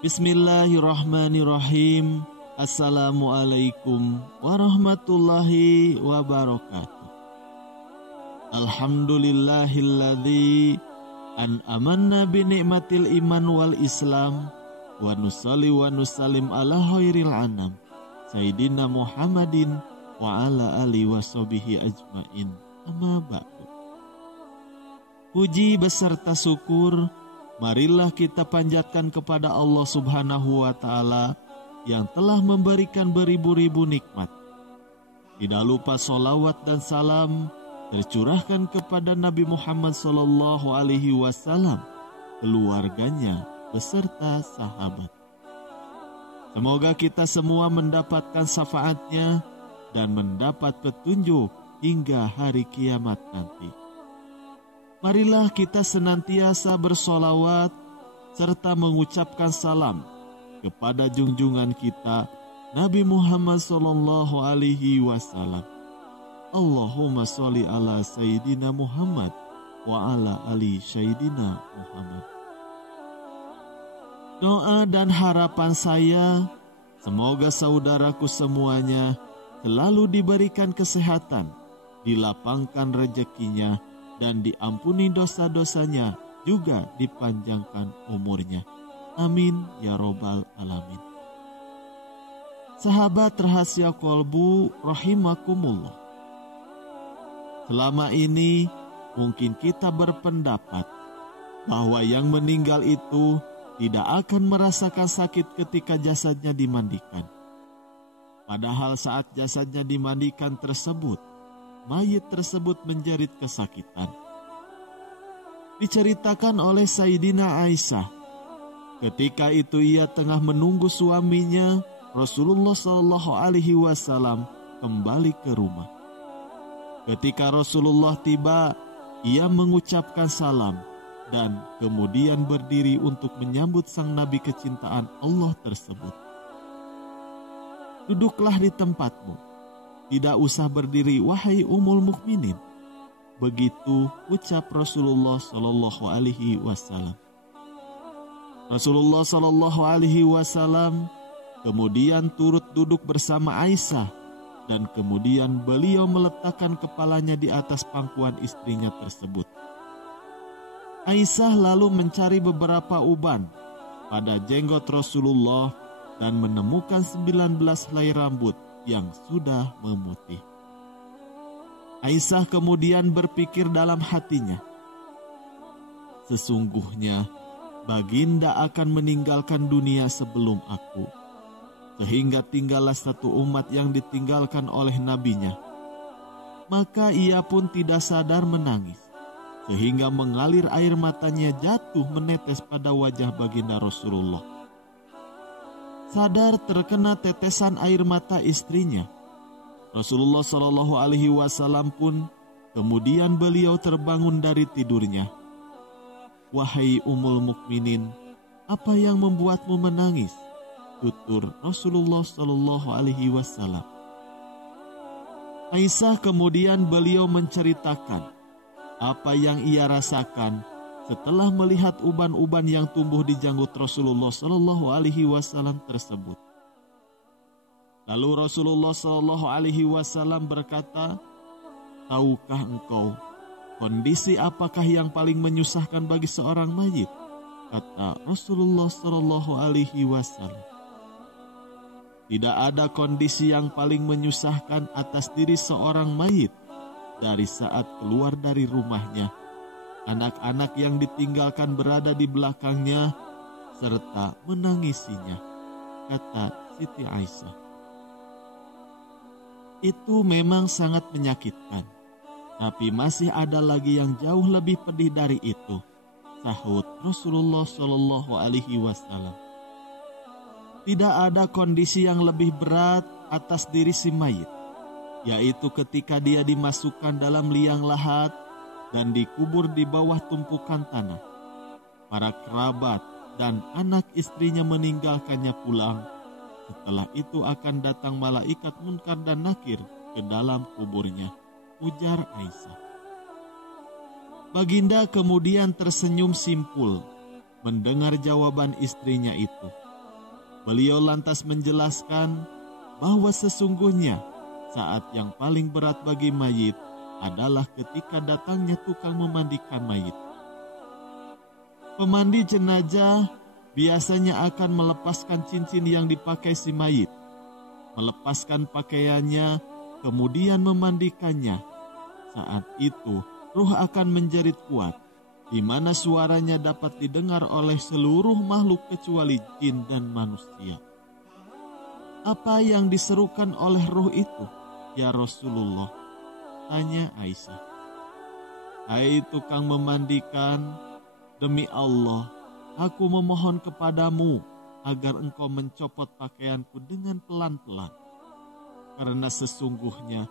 Bismillahirrahmanirrahim. Assalamualaikum warahmatullahi wabarakatuh. Alhamdulillahilladzi an'amanna binikmatil iman wal islam wa nusalli wa nusallim ala khairil anam Sayyidina Muhammadin wa ala alihi wa sahbihi ajmain. Amma ba'du. Puji beserta syukur marilah kita panjatkan kepada Allah Subhanahu wa Ta'ala yang telah memberikan beribu-ribu nikmat. Tidak lupa sholawat dan salam tercurahkan kepada Nabi Muhammad Sallallahu Alaihi Wasallam, keluarganya beserta sahabat. Semoga kita semua mendapatkan syafaatnya dan mendapat petunjuk hingga hari kiamat nanti. Marilah kita senantiasa bersolawat serta mengucapkan salam kepada junjungan kita Nabi Muhammad Sallallahu Alaihi Wasallam. Allahumma sholli ala Sayyidina Muhammad wa ala ali Sayyidina Muhammad. Doa dan harapan saya, semoga saudaraku semuanya selalu diberikan kesehatan, dilapangkan rezekinya, dan diampuni dosa-dosanya, juga dipanjangkan umurnya. Amin ya robbal alamin. Sahabat rahasia kolbu rahimakumullah. Selama ini mungkin kita berpendapat bahwa yang meninggal itu tidak akan merasakan sakit ketika jasadnya dimandikan. Padahal saat jasadnya dimandikan tersebut, mayit tersebut menjerit kesakitan. Diceritakan oleh Sayyidina Aisyah, ketika itu ia tengah menunggu suaminya Rasulullah Shallallahu Alaihi Wasallam kembali ke rumah. Ketika Rasulullah tiba, ia mengucapkan salam dan kemudian berdiri untuk menyambut sang Nabi kecintaan Allah tersebut. Duduklah di tempatmu, tidak usah berdiri wahai Ummul Mukminin. Begitu ucap Rasulullah Shallallahu Alaihi Wasallam. Rasulullah Shallallahu Alaihi Wasallam kemudian turut duduk bersama Aisyah dan kemudian beliau meletakkan kepalanya di atas pangkuan istrinya tersebut. Aisyah lalu mencari beberapa uban pada jenggot Rasulullah dan menemukan 19 helai rambut yang sudah memutih. Aisyah kemudian berpikir dalam hatinya, sesungguhnya baginda akan meninggalkan dunia sebelum aku, sehingga tinggallah satu umat yang ditinggalkan oleh nabinya. Maka ia pun tidak sadar menangis, sehingga mengalir air matanya jatuh menetes pada wajah baginda Rasulullah. Sadar terkena tetesan air mata istrinya, Rasulullah Shallallahu Alaihi Wasallam pun kemudian beliau terbangun dari tidurnya. Wahai Ummul Mukminin, apa yang membuatmu menangis? Tutur Rasulullah Shallallahu Alaihi Wasallam. Aisyah kemudian beliau menceritakan apa yang ia rasakan setelah melihat uban-uban yang tumbuh di janggut Rasulullah Shallallahu Alaihi Wasallam tersebut. Lalu Rasulullah Shallallahu Alaihi Wasallam berkata, tahukah engkau kondisi apakah yang paling menyusahkan bagi seorang mayit? Kata Rasulullah Shallallahu Alaihi Wasallam. Tidak ada kondisi yang paling menyusahkan atas diri seorang mayit dari saat keluar dari rumahnya, anak-anak yang ditinggalkan berada di belakangnya, serta menangisinya, kata Siti Aisyah. Itu memang sangat menyakitkan, tapi masih ada lagi yang jauh lebih pedih dari itu, sahut Rasulullah Shallallahu Alaihi Wasallam. Tidak ada kondisi yang lebih berat atas diri si mayit, yaitu ketika dia dimasukkan dalam liang lahat dan dikubur di bawah tumpukan tanah. Para kerabat dan anak istrinya meninggalkannya pulang. Setelah itu akan datang malaikat Munkar dan Nakir ke dalam kuburnya, ujar Aisyah. Baginda kemudian tersenyum simpul mendengar jawaban istrinya itu. Beliau lantas menjelaskan bahwa sesungguhnya saat yang paling berat bagi mayit adalah ketika datangnya tukang memandikan mayit. Pemandi jenazah biasanya akan melepaskan cincin yang dipakai si mayit, melepaskan pakaiannya, kemudian memandikannya. Saat itu, ruh akan menjerit kuat, di mana suaranya dapat didengar oleh seluruh makhluk kecuali jin dan manusia. Apa yang diserukan oleh ruh itu, ya Rasulullah? Tanya Aisyah. Hai tukang memandikan, demi Allah, aku memohon kepadamu agar engkau mencopot pakaianku dengan pelan-pelan. Karena sesungguhnya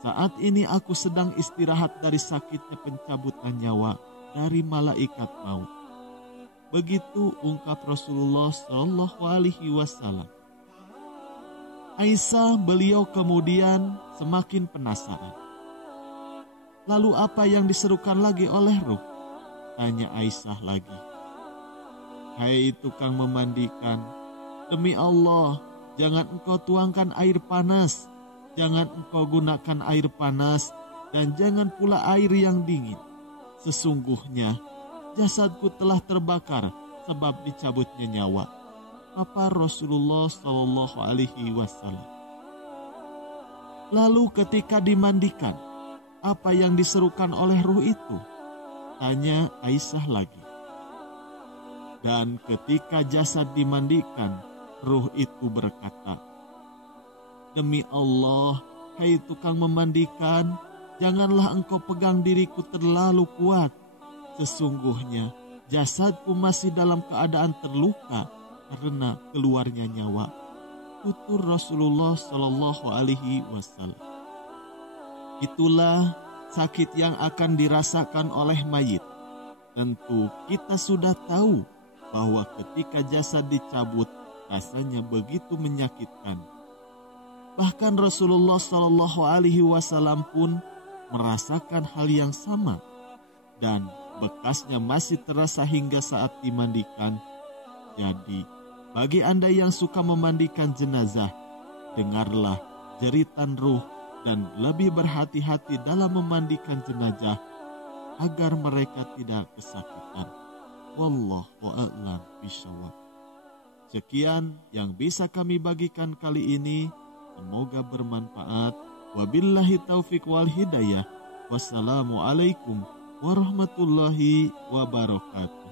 saat ini aku sedang istirahat dari sakitnya pencabutan nyawa dari malaikat maut. Begitu ungkap Rasulullah Shallallahu Alaihi Wasallam. Aisyah, beliau kemudian semakin penasaran. Lalu apa yang diserukan lagi oleh ruh? Tanya Aisyah lagi. Hai tukang memandikan, demi Allah, jangan engkau tuangkan air panas, jangan engkau gunakan air panas, dan jangan pula air yang dingin. Sesungguhnya jasadku telah terbakar sebab dicabutnya nyawa. Kata Rasulullah Shallallahu Alaihi Wasallam. Lalu ketika dimandikan, apa yang diserukan oleh ruh itu? Tanya Aisyah lagi. Dan ketika jasad dimandikan, ruh itu berkata, demi Allah, hai tukang memandikan, janganlah engkau pegang diriku terlalu kuat. Sesungguhnya jasadku masih dalam keadaan terluka karena keluarnya nyawa. Tutur Rasulullah Shallallahu Alaihi Wasallam. Itulah sakit yang akan dirasakan oleh mayit. Tentu kita sudah tahu bahwa ketika jasad dicabut rasanya begitu menyakitkan. Bahkan Rasulullah Shallallahu Alaihi Wasallam pun merasakan hal yang sama dan bekasnya masih terasa hingga saat dimandikan. Jadi, bagi Anda yang suka memandikan jenazah, dengarlah jeritan ruh dan lebih berhati-hati dalam memandikan jenazah agar mereka tidak kesakitan. Wallahu a'lam bishawab. Sekian yang bisa kami bagikan kali ini. Semoga bermanfaat. Wabillahi taufik wal hidayah. Wassalamualaikum warahmatullahi wabarakatuh.